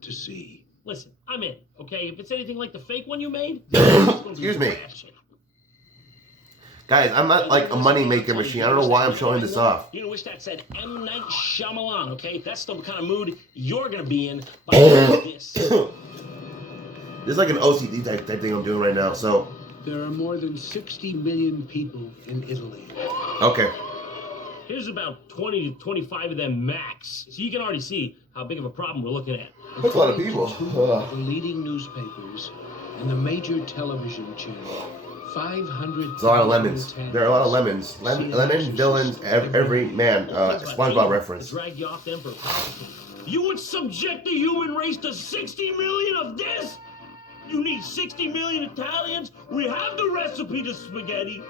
want to see. Listen, I'm in, okay? If it's anything like the fake one you made, excuse me. Guys, I'm not like a money maker machine. I don't know why I'm showing this off. You know, wish that said M. Night Shyamalan, okay? That's the kind of mood you're gonna be in by this. This is like an OCD type thing I'm doing right now, so. There are more than 60 million people in Italy. Okay. Here's about 20 to 25 of them max. So you can already see how big of a problem we're looking at. That's a lot of people. The leading newspapers and the major television channel. 500. There's a lot of lemons. There are a lot of lemons. Lemon villains, every man. SpongeBob reference. Drag you off the Emperor. You would subject the human race to 60 million of this? You need 60 million Italians? We have the recipe to spaghetti.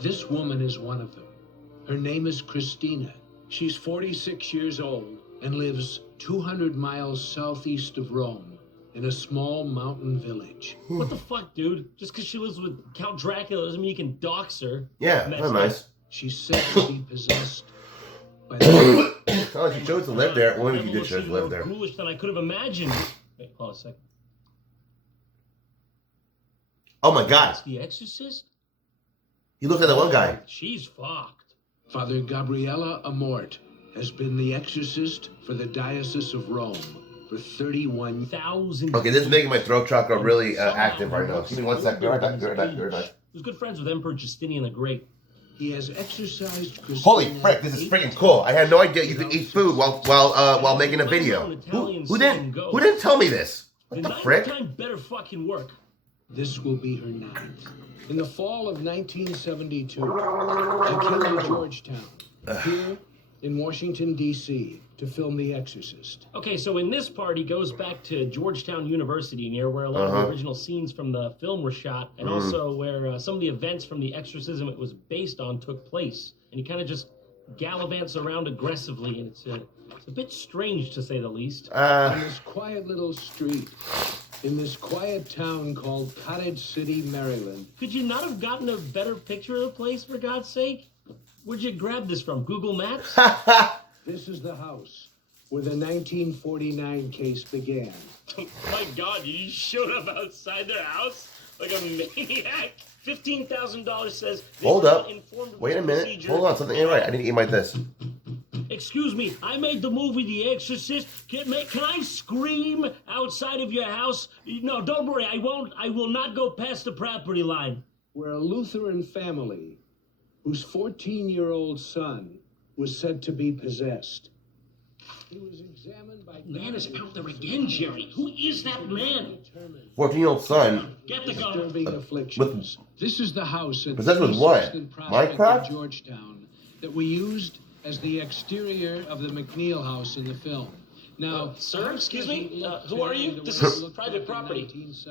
This woman is one of them. Her name is Christina. She's 46 years old and lives 200 miles southeast of Rome in a small mountain village. What the fuck, dude? Just because she lives with Count Dracula doesn't mean you can dox her. Yeah, that's nice. She's said to be possessed by the... Oh, she chose to live there. When did you choose to live there? Ghoulish than I could have imagined. Wait, hold on a second. Oh my God. That's The Exorcist? He looked at that one guy. She's fucked. Father Gabriella Amort has been the exorcist for the Diocese of Rome for 31,000. Okay, this is making my throat chakra really active right now. Give me 1 second. Be right back. He was good friends with Emperor Justinian the Great. He has exercised Christina. Holy frick, this is freaking cool. I had no idea you could eat food while making a video. Who didn't tell me this? What the frick? Time better fucking work. This will be her ninth. In the fall of 1972, I came to Georgetown, here in Washington, D.C., to film The Exorcist. Okay, so in this part, he goes back to Georgetown University, near where a lot of the original scenes from the film were shot, and also where some of the events from the exorcism it was based on took place. And he kind of just gallivants around aggressively, and it's a bit strange, to say the least. On this quiet little street, in this quiet town called Cottage City, Maryland. Could you not have gotten a better picture of the place, for God's sake? Where'd you grab this from, Google Maps? This is the house where the 1949 case began. My God, you showed up outside their house like a maniac. $15,000 says... Hold up. Wait a minute. Hold on, something ain't right. I need to eat like this. Excuse me, I made the movie The Exorcist. Can I scream outside of your house? No, don't worry, I won't. I will not go past the property line. Where a Lutheran family whose 14-year-old son was said to be possessed. He was examined by... Man is out there again, Jerry. Who is that man? 14-year-old son. Get the gun. Disturbing afflictions. This is the house at possessed with what? Minecraft? Georgetown that we used as the exterior of the McNeil house in the film. Now, sir, excuse me, who are you? This is private property. Is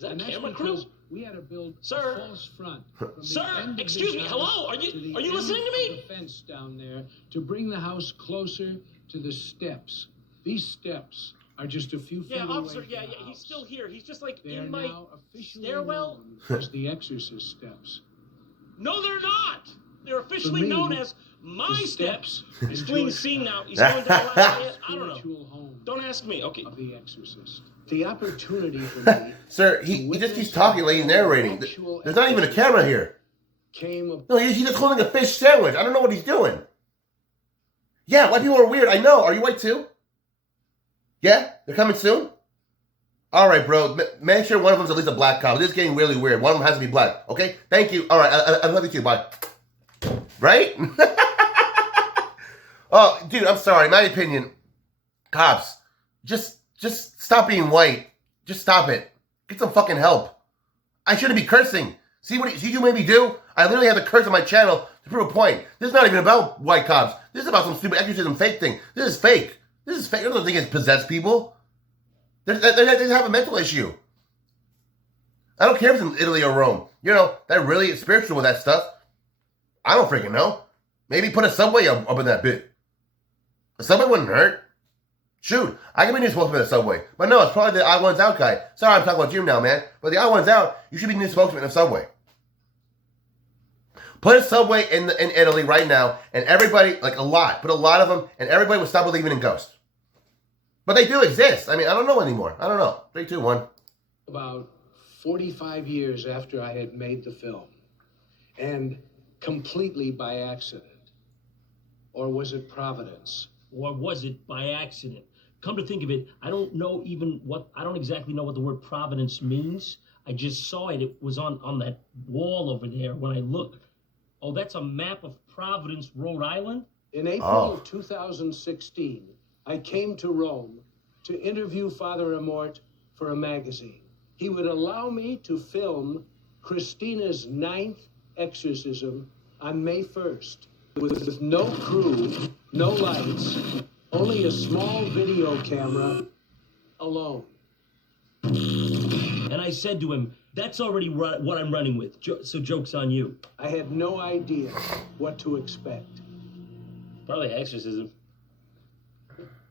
that a camera crew? We had to build a false front. Sir, excuse me, hello? Are you listening to me? The fence down there to bring the house closer to the steps. These steps are just a few feet away officer, from yeah, the he's house. still here. He's just like They in are my now officially stairwell. known as the Exorcist steps. No, they're not. They're officially me, known as my the steps. steps He's in fleeing the Georgia. scene now. He's going down I don't know. Spiritual home Don't ask me. Okay. of the Exorcist. The opportunity for me Sir, he just keeps talking like he's narrating. There's not even a camera here. came No, he's just holding a fish sandwich. I don't know what he's doing. Yeah, white people are weird. I know. Are you white too? Yeah? They're coming soon? All right, bro. Make sure one of them's at least a black cop. This is getting really weird. One of them has to be black. Okay? Thank you. All right. I love you too. Bye. Right? Oh, dude, I'm sorry. My opinion. Cops, just stop being white. Just stop it. Get some fucking help. I shouldn't be cursing. See what you made me do? I literally have to curse on my channel to prove a point. This is not even about white cops. This is about some stupid exorcism fake thing. This is fake. This is fake. I don't think it's possessed people. They have a mental issue. I don't care if it's in Italy or Rome. You know, they're really spiritual with that stuff. I don't freaking know. Maybe put a subway up in that bit. A subway wouldn't hurt. Shoot, I can be new spokesman at Subway. But no, it's probably the I One's Out guy. Sorry, I'm talking about Jim now, man. But the I One's Out, you should be new spokesman of Subway. Put a Subway in Italy right now, and everybody, like a lot, put a lot of them, and everybody will stop believing in ghosts. But they do exist. I mean, I don't know anymore. I don't know. 3, 2, 1. About 45 years after I had made the film, and completely by accident. Or was it Providence? Or was it by accident? Come to think of it, I don't exactly know what the word Providence means. I just saw it. It was on that wall over there when I looked. Oh, that's a map of Providence, Rhode Island? In April of 2016, I came to Rome to interview Father Amort for a magazine. He would allow me to film Christina's 9th exorcism on May 1st with no crew, no lights, only a small video camera, alone. And I said to him, that's already what I'm running with, so joke's on you. I had no idea what to expect. Probably exorcism.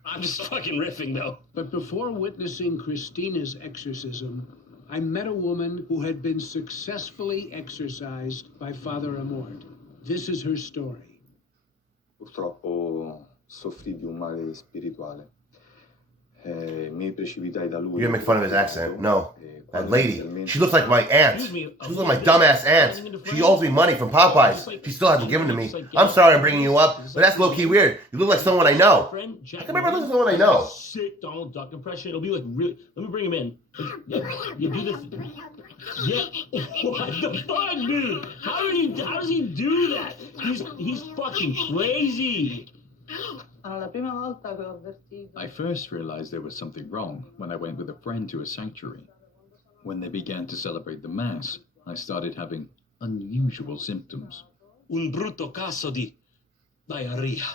I'm just fucking riffing, though. But before witnessing Christina's exorcism, I met a woman who had been successfully exorcised by Father Amort. This is her story. Purtroppo soffrì di un male spirituale. Mi precipitai da lui. You're gonna make fun of his accent. No. That lady. She looks like my aunt. She looks like my dumbass aunt. She owes me money from Popeyes. She still hasn't given to me. I'm sorry I'm bringing you up, but that's low-key weird. You look like someone I know. I can remember looking like someone I know. Sick Donald Duck impression. It'll be like really. Let me bring him in. You do this. Yeah. What the fuck, dude? How does he do that? He's fucking crazy. I first realized there was something wrong when I went with a friend to a sanctuary. When they began to celebrate the Mass, I started having unusual symptoms. Un brutto caso di diarrhea.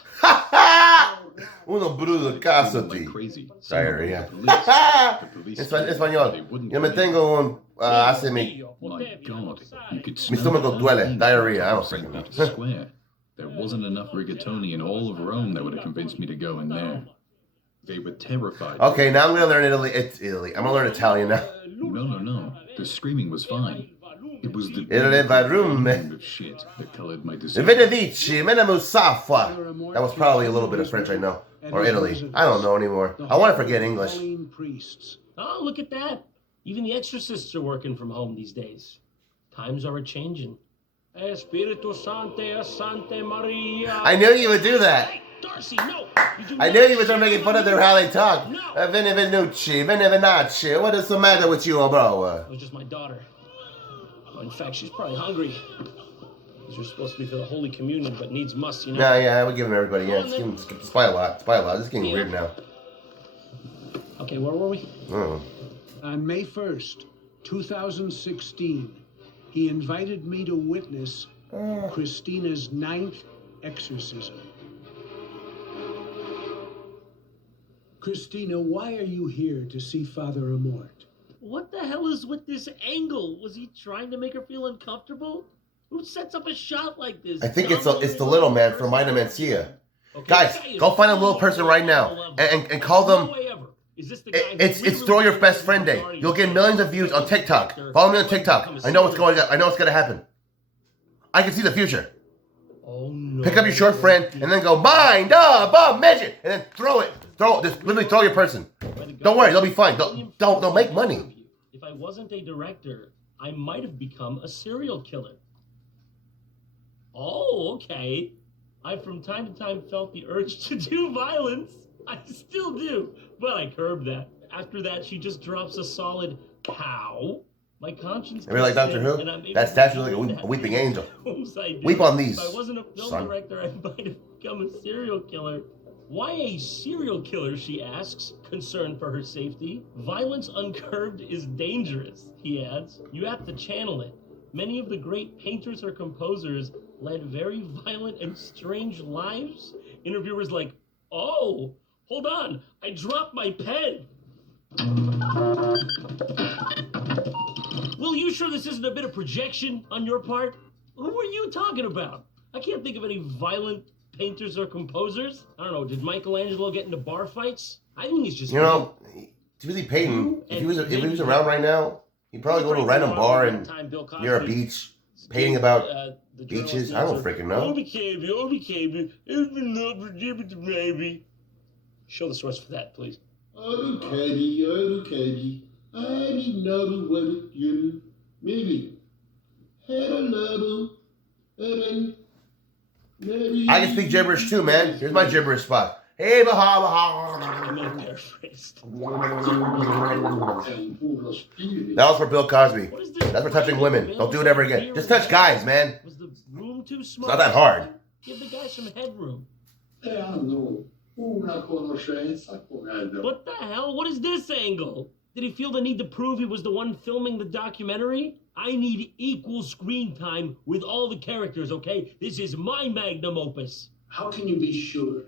Uno bruto caso di diarrhea. Español. Yo me tengo un... hace mi... My God, you could Mi smell stomach duele. Diarrhea. I don't St. know. Peter's Square. There wasn't enough rigatoni in all of Rome that would have convinced me to go in there. They were terrified. Okay, now I'm going to learn Italy. I'm going to learn Italian now. No. The screaming was fine. It was the That of shit that colored my decision. That was probably a little bit of French I know. Or Italy. I don't know anymore. I want to forget English. Priests. Oh, look at that. Even the exorcists are working from home these days. Times are a-changing. Espiritu Sante Maria. I knew you would do that. Hey, Darcy, no. I knew you would start making fun of their how they talk. No. Venevenucci. What is the matter with you, bro? It was just my daughter. In fact, she's probably hungry. These are supposed to be for the Holy Communion, but needs must, you know? Nah, yeah, I would give them everybody. Yeah, it's by a lot. It's by a lot. This is getting weird now. Okay, where were we? Oh. On May 1st, 2016, he invited me to witness Christina's 9th exorcism. Christina, why are you here to see Father Amort? What the hell is with this angle? Was he trying to make her feel uncomfortable? Who sets up a shot like this? I think it's the little man from Mina Mencia. Okay, guys, go find a little person right now and call them. It's Throw Your Best Friend Day. You'll get millions of views on TikTok. Follow me on TikTok. I know what's going on. I know what's gonna happen. I can see the future. Oh no! Pick up your short friend and then go mind up midget and then throw it. Just literally throw your person. Don't worry, they'll be fine. They'll make money. If I wasn't a director, I might have become a serial killer. Oh, okay. I from time to time felt the urge to do violence. I still do, but I curbed that. After that, she just drops a solid pow. My conscience. Maybe like Doctor Who? That statue like a weeping angel. Weep on these. If I wasn't a film director, I might have become a serial killer. Why a serial killer, she asks, concerned for her safety. Violence uncurbed is dangerous, he adds. You have to channel it. Many of the great painters or composers led very violent and strange lives. Interviewers like, oh, hold on, I dropped my pen. Will, you sure this isn't a bit of projection on your part? Who are you talking about? I can't think of any violent painters or composers. I don't know, did Michelangelo get into bar fights? I think he's just... You know, it's really Peyton. If he was around right now, he'd probably go to a random bar and near a beach, painting about beaches. I don't freaking know. Show the source for that, please. 어느 개비 아니 너를 원하는 maybe 해를 너를 에렌 I can speak gibberish too, man. Here's my gibberish spot. Hey, I may have paraphrased. That was for Bill Cosby. What is this? That's for touching women. Don't do it ever again. Just touch guys, man. Was the room too small? It's not that hard. Give the guy some headroom. hanno una conoscenza con Adam. What the hell? What is this angle? Did he feel the need to prove he was the one filming the documentary? I need equal screen time with all the characters, okay? This is my magnum opus. How can you be sure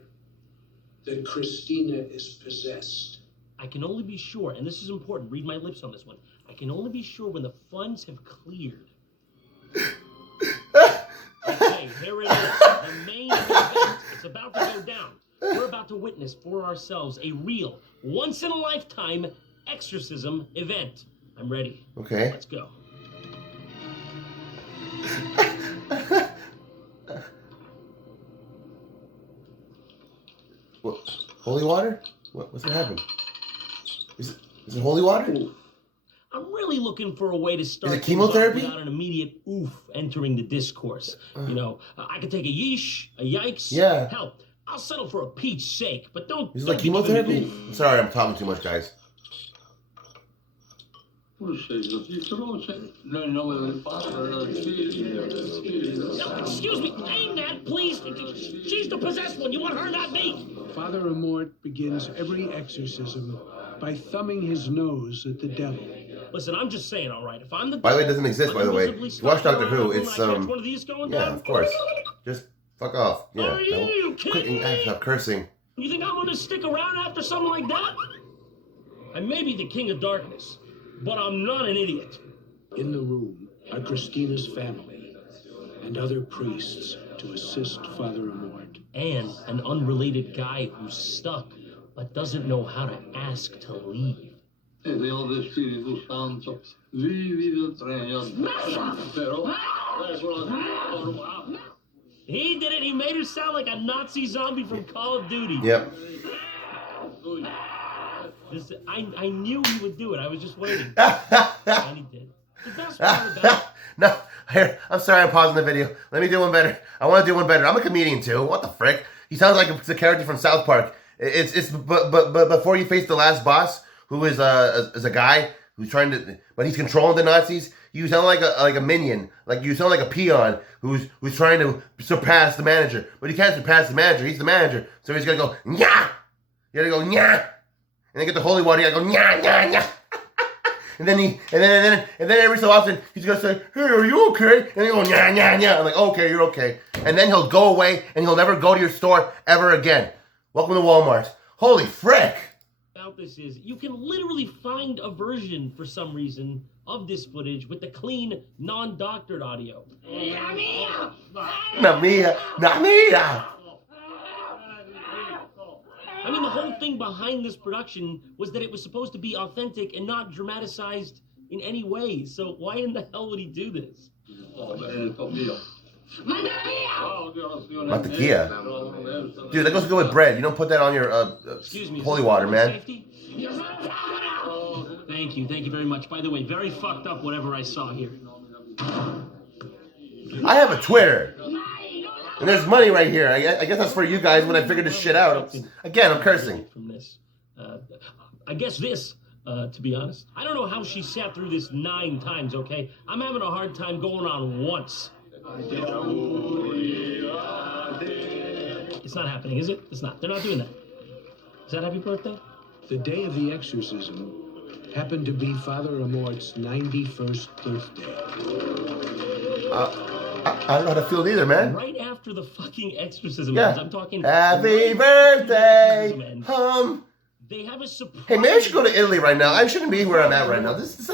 that Christina is possessed? I can only be sure, and this is important, read my lips on this one. I can only be sure when the funds have cleared. Okay, here it is. The main event. It's about to go down. We're about to witness for ourselves a real, once-in-a-lifetime exorcism event. I'm ready. Okay. Let's go. What? Holy water? What's gonna happen? Is it holy water? I'm really looking for a way to start Is it things off chemotherapy? without an immediate oof entering the discourse. You know, I could take a yeesh, a yikes. Yeah. Hell, I'll settle for a peach shake, but don't. Is it don't like be giving me chemotherapy? oof. I'm sorry, I'm talking too much, guys. Nel nome del Padre, del Figlio e dello Spirito No, excuse me, aim that, please. She's the possessed one. You want her, not me. Father Amort begins every exorcism by thumbing his nose at the devil. Listen, I'm just saying, all right. If I'm the By the way, it doesn't exist, by the way. invisibly If you watch stuck Doctor around Who, when it's I catch one of these going yeah, down? of course. Just fuck off. Yeah. Are you Quit kidding me? stop cursing. You think I'm gonna stick around after something like that? I may be the king of darkness, but I'm not an idiot. In the room are Christina's family and other priests to assist Father Amort. And an unrelated guy who's stuck, but doesn't know how to ask to leave. e dello Spirito Santo, vivi del regno, però He did it. He made her sound like a Nazi zombie from Call of Duty. Yep. I knew he would do it. I was just waiting. And he did. The best part about No, here, I'm sorry, I'm pausing the video. Let me do one better. I want to do one better. I'm a comedian too. What the frick? He sounds like the character from South Park. But before you face the last boss, who is a guy who's trying to, but he's controlling the Nazis. You sound like a minion, like you sound like a peon who's trying to surpass the manager, but he can't surpass the manager. He's the manager, so he's gonna go nya. You gotta go nya, and then get the holy water. You gotta go nya nya nya. And then every so often he's gonna say, "Hey, are you okay?" And he go nya nya nya. I'm like, "Okay, you're okay." And then he'll go away and he'll never go to your store ever again. Welcome to Walmart. Holy frick! about this is you can literally find a version for some reason of this footage with the clean, non-doctored audio. Not mia, not mia. I mean, the whole thing behind this production was that it was supposed to be authentic and not dramatized in any way. So why in the hell would he do this? Mantequilla. Dude, that goes good with bread. You don't put that on your Excuse me, holy water, man. Safety? Thank you very much. By the way, very fucked up whatever I saw here. I have a Twitter. And there's money right here. I guess that's for you guys when I figured this shit out. Again, I'm cursing. From this. I guess this, to be honest. I don't know how she sat through this 9 times, okay? I'm having a hard time going on once. It's not happening, is it? It's not. They're not doing that. Is that happy birthday? The day of the exorcism happened to be Father Amort's 91st birthday. I don't know how to feel either, man. Right after the fucking exorcism Yeah. ends. I'm talking... Happy birthday, They have a surprise... Hey, maybe I should go to Italy right now. I shouldn't be where I'm at right now. This is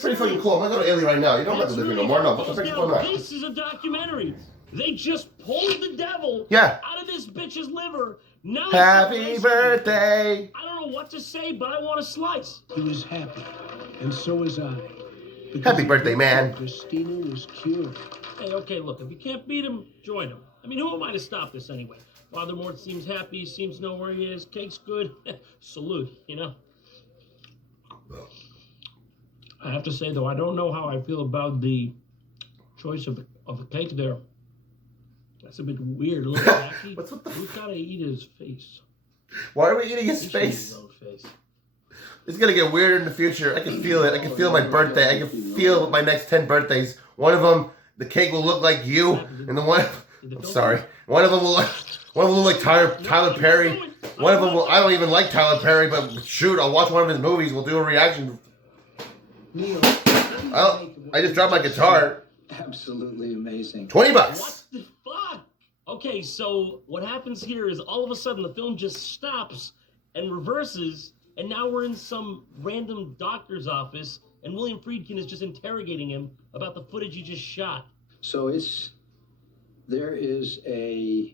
pretty fucking cool. I'm gonna go to Italy right now. You don't have to live here no more. No, what the frick is going on? This is a documentary. They just pulled the devil Yeah. out of this bitch's liver. Now Happy birthday. I don't know what to say, but I want a slice. He was happy, and so was I. because Happy birthday, man. Christina was cured. Hey, okay, look, if you can't beat him, join him. I mean, who am I to stop this anyway? Father Mort seems happy, seems to know where he is. Cake's good. Salute, you know? I have to say, though, I don't know how I feel about the choice of the cake there. That's a bit weird. A little wacky. What's with the... We've got to eat his face. Why are we eating his He should eat face? his own face. It's gonna get weird in the future. I can feel it. I can feel my birthday. I can feel my next 10 birthdays. One of them, the cake will look like you, and the one... I'm sorry. One of them will look like Tyler Perry. One of them will... I don't even like Tyler Perry, but shoot, I'll watch one of his movies. We'll do a reaction. I just dropped my guitar. Absolutely amazing. $20. What the fuck? Okay, so what happens here is all of a sudden the film just stops and reverses, and now we're in some random doctor's office, and William Friedkin is just interrogating him about the footage he just shot. So there is a,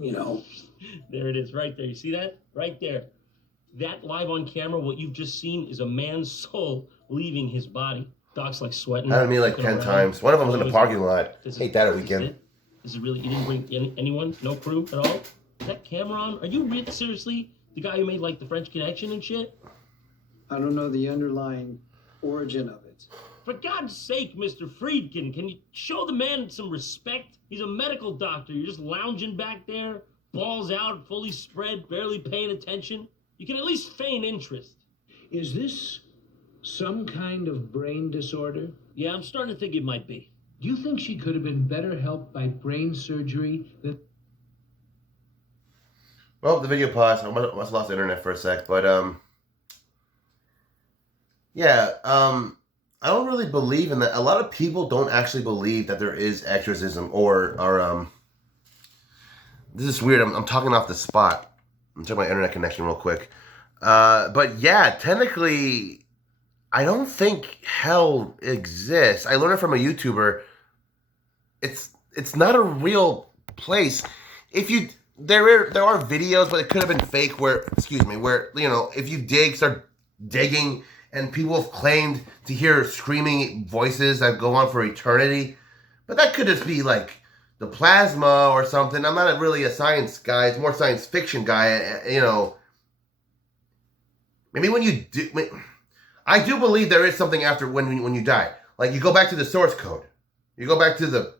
There it is, right there. You see that? Right there. That live on camera, what you've just seen is a man's soul leaving his body. Doc's like sweating. Happened to me like 10 times. One of them was in the parking lot. Hate that a weekend. This is really, you didn't bring anyone? No crew at all? Is that camera on? Are you really, seriously, the guy who made like the French Connection and shit? I don't know the underlying origin of it. For God's sake, Mr. Friedkin, can you show the man some respect? He's a medical doctor. You're just lounging back there, balls out, fully spread, barely paying attention. You can at least feign interest. Is this some kind of brain disorder? Yeah, I'm starting to think it might be. Do you think she could have been better helped by brain surgery than... Well, the video paused. I must have lost the internet for a sec, but I don't really believe in that. A lot of people don't actually believe that there is exorcism or this is weird. I'm talking off the spot. I'm checking my internet connection real quick. But yeah, technically, I don't think hell exists. I learned it from a YouTuber. It's not a real place. There are videos, but it could have been fake. Where if you start digging, and people have claimed to hear screaming voices that go on for eternity, but that could just be like the plasma or something. I'm not really a science guy. It's more science fiction guy. Maybe when you do, I do believe there is something after when you die. Like you go back to the source code. You go back to the,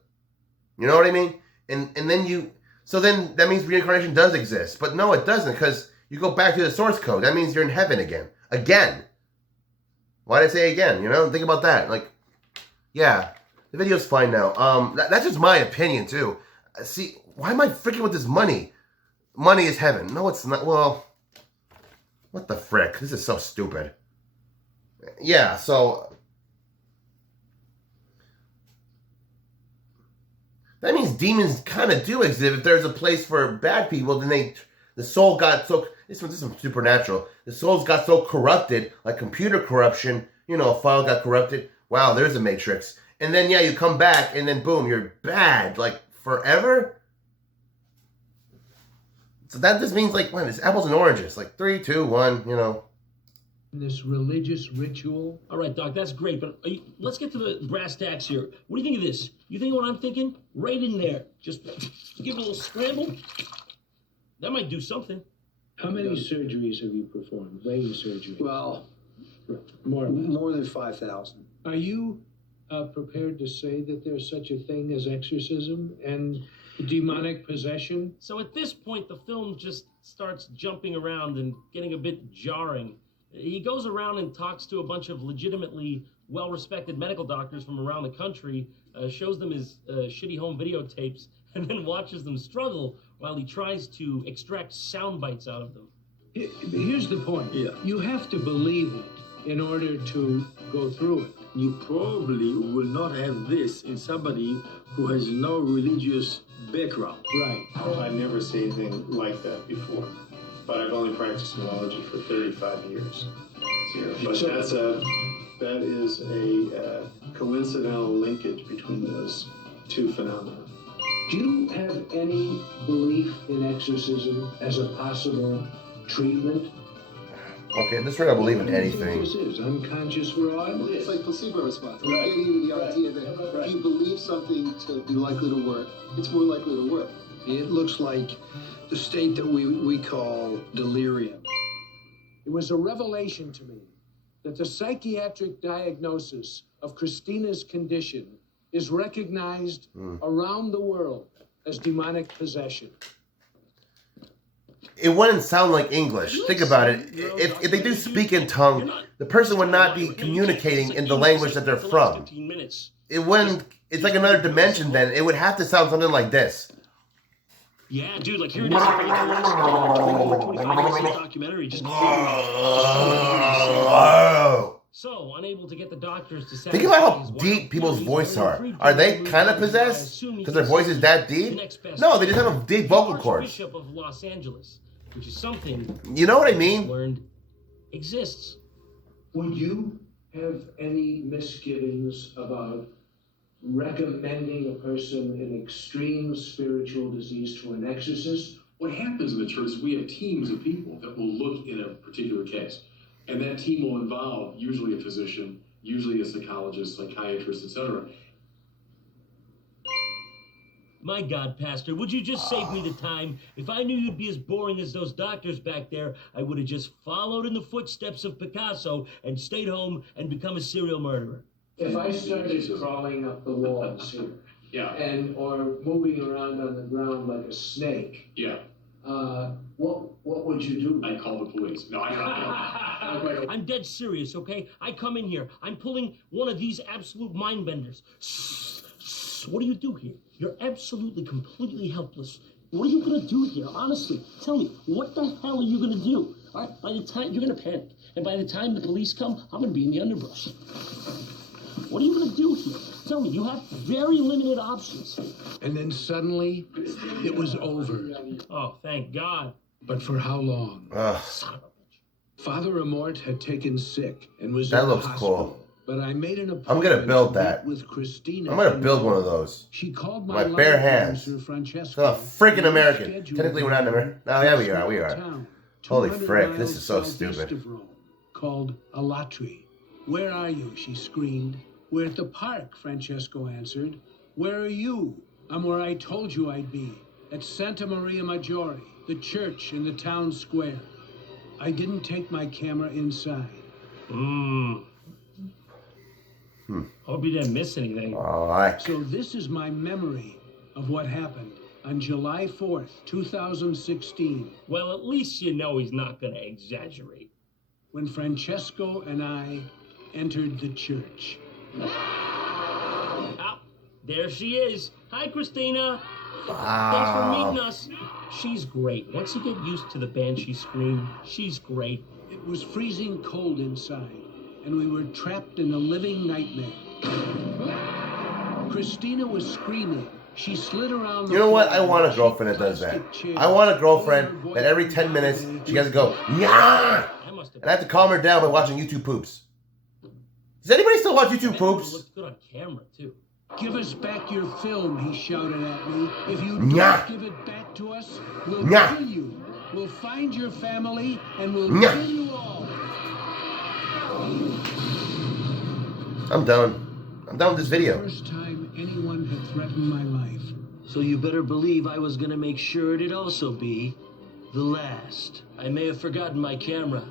you know what I mean? And then so then that means reincarnation does exist. But no, it doesn't, because you go back to the source code. That means you're in heaven again. Again. Why did I say again? Think about that. Like, yeah, the video's fine now. That's just my opinion too. See, why am I freaking with this money? Money is heaven. No, it's not. Well, what the frick? This is so stupid. Yeah, so that means demons kind of do exist. If there's a place for bad people, then the soul got so... This is supernatural. The souls got so corrupted, like computer corruption. A file got corrupted. Wow, there's a matrix. And then, yeah, you come back, and then boom, you're bad. Like, forever? So that just means, like, it's apples and oranges. Like, 3, 2, 1, This religious ritual? All right, Doc, that's great, but let's get to the brass tacks here. What do you think of this? You think what I'm thinking? Right in there. Just give it a little scramble. That might do something. How many surgeries have you performed? Brain surgery? Well, more than 5,000. Are you prepared to say that there's such a thing as exorcism and demonic possession? So at this point, the film just starts jumping around and getting a bit jarring. He goes around and talks to a bunch of legitimately well-respected medical doctors from around the country, shows them his shitty home videotapes, and then watches them struggle while he tries to extract sound bites out of them. Here's the point. Yeah. You have to believe it in order to go through it. You probably will not have this in somebody who has no religious background. Right. I've never seen anything like that before, but I've only practiced neurology for 35 years. But that is a coincidental linkage between those two phenomena. Do you have any belief in exorcism as a possible treatment? Okay, this way I believe in What do you think anything. this is unconscious fraud? It's like placebo response. I'm getting the idea that if you believe something to be likely to work, it's more likely to work. It looks like the state that we call delirium. It was a revelation to me that the psychiatric diagnosis of Christina's condition is recognized around the world as demonic possession. It wouldn't sound like English. Think about it. If they do speak in tongue, the person would not be communicating in the language that they're from. It wouldn't. It's like another dimension. Then it would have to sound something like this. Yeah, dude, like here it is. 25 documentary just so unable to get the doctors to think about how deep people's voices are. Are they kind of possessed because their voice is that deep? No, they just have a deep vocal cords. Bishop of Los Angeles, which is something you know what I mean? Learned exists. Would you have any misgivings about recommending a person in extreme spiritual disease to an exorcist? What happens in the church is we have teams of people that will look in a particular case. And that team will involve usually a physician, usually a psychologist, psychiatrist, etc. My God, Pastor, would you just save me the time? If I knew you'd be as boring as those doctors back there, I would have just followed in the footsteps of Picasso and stayed home and become a serial murderer. If I started crawling up the walls here, or moving around on the ground like a snake, what would you do? I'd call the police. No, I'm dead serious, okay? I come in here, I'm pulling one of these absolute mind benders. What do you do here? You're absolutely, completely helpless. What are you gonna do here? Honestly, tell me, what the hell are you gonna do? All right, by the time, you're gonna panic. And by the time the police come, I'm gonna be in the underbrush. What are you gonna do here? Tell me, you have very limited options. And then suddenly, it was over. Oh, thank God. But for how long? Son of a bitch. Father Amort had taken sick and was That in the looks hospital. cool. But I made an appointment. I'm gonna build to meet that. with Christina. I'm gonna build one of those. She called My my bare life hands. producer, Francesco. So a freaking and American. scheduled Technically, we're not in America. No, yeah, we are. We are. town, Holy 200 frick, this miles is so southeast stupid. of Rome, called Alatri. Where are you? She screamed. We're at the park, Francesco answered. Where are you? I'm where I told you I'd be, at Santa Maria Maggiore, the church in the town square. I didn't take my camera inside. Hope you didn't miss anything. All right. So this is my memory of what happened on July 4th, 2016, Well, at least you know he's not gonna exaggerate. when Francesco and I entered the church. Ah, there she is. Hi, Christina. Thanks Wow. for meeting us. She's great. Once you get used to the banshee scream, she's great. It was freezing cold inside, and we were trapped in a living nightmare. Christina was screaming. She slid around the You know what? floor I want a in girlfriend that does that. plastic chair. I want a girlfriend that every 10 minutes she has to go, yeah! I must have And I have to calm her down by watching YouTube poops. Does anybody still watch YouTube It poops? looks good on camera, too. Give us back your film, he shouted at me. If you Nyah. don't give it back to us, we'll Nyah. kill you. We'll find your family and we'll Nyah. kill you all. I'm done. I'm done with this video. First time anyone had threatened my life. So you better believe I was gonna make sure it'd also be the last. I may have forgotten my camera,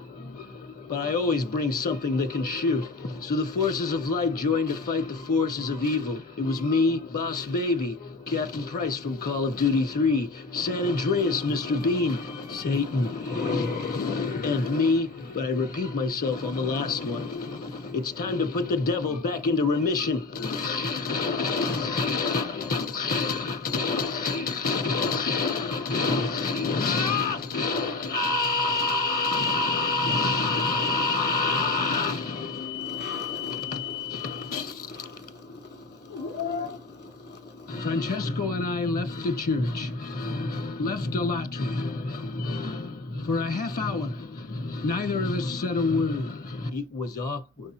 but I always bring something that can shoot. So the forces of light joined to fight the forces of evil. It was me, Boss Baby, Captain Price from Call of Duty 3, San Andreas, Mr. Bean, Satan, and me, but I repeat myself on the last one. It's time to put the devil back into remission. Francesco and I left the church, left Alatri. For a half hour, neither of us said a word. It was awkward.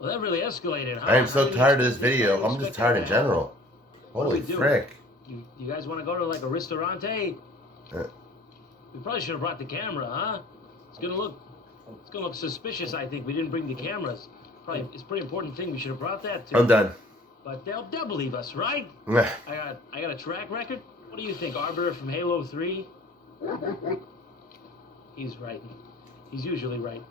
Well, that really escalated, huh? I am so tired of this video. I'm just tired in general. What do Holy we do? frick. You guys want to go to like a restaurante? We probably should have brought the camera, huh? It's gonna look suspicious. I think we didn't bring the cameras. Probably, it's a pretty important thing. We should have brought that too. I'm done. But they'll believe us, right? Meh. I got a track record. What do you think, Arbiter from Halo 3? He's right. He's usually right.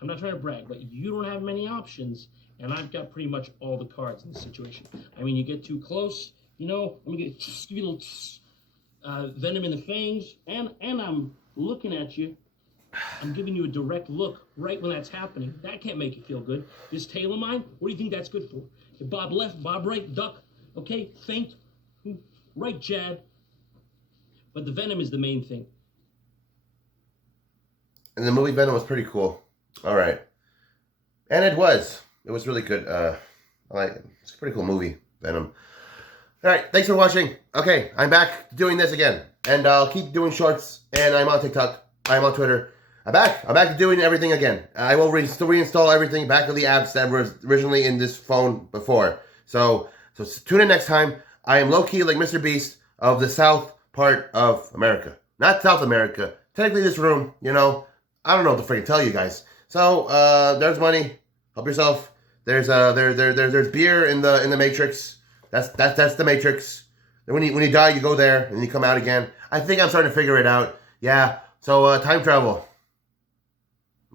I'm not trying to brag, but you don't have many options, and I've got pretty much all the cards in this situation. I mean, you get too close, you know, let me give you a little venom in the fangs, and I'm looking at you. I'm giving you a direct look right when that's happening. That can't make you feel good. This tail of mine, what do you think that's good for? If Bob left, Bob right, duck, okay, feint, right jab. But the venom is the main thing. And the movie Venom was pretty cool. All right. And it was really good. I like it. It's a pretty cool movie, Venom. All right, thanks for watching. Okay, I'm back doing this again. And I'll keep doing shorts. And I'm on TikTok. I'm on Twitter. I'm back to doing everything again. I will reinstall everything back to the apps that were originally in this phone before. So tune in next time. I am low-key like Mr. Beast of the south part of America. Not South America. Technically this room, you know. I don't know what to freaking tell you guys. So, there's money. Help yourself. There's beer in the Matrix. That's the Matrix. And when you die, you go there and you come out again. I think I'm starting to figure it out. Yeah. So time travel.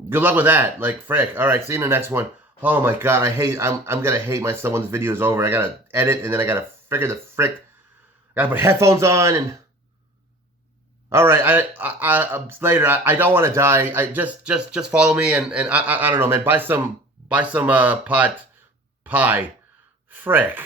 Good luck with that. Like frick. All right. See you in the next one. Oh my god. I'm gonna hate my someone's video is over. I gotta edit and then I gotta figure the frick. Gotta put headphones on and. All right, I later. I don't want to die. I just follow me and I don't know, man. Buy some pot pie, frick.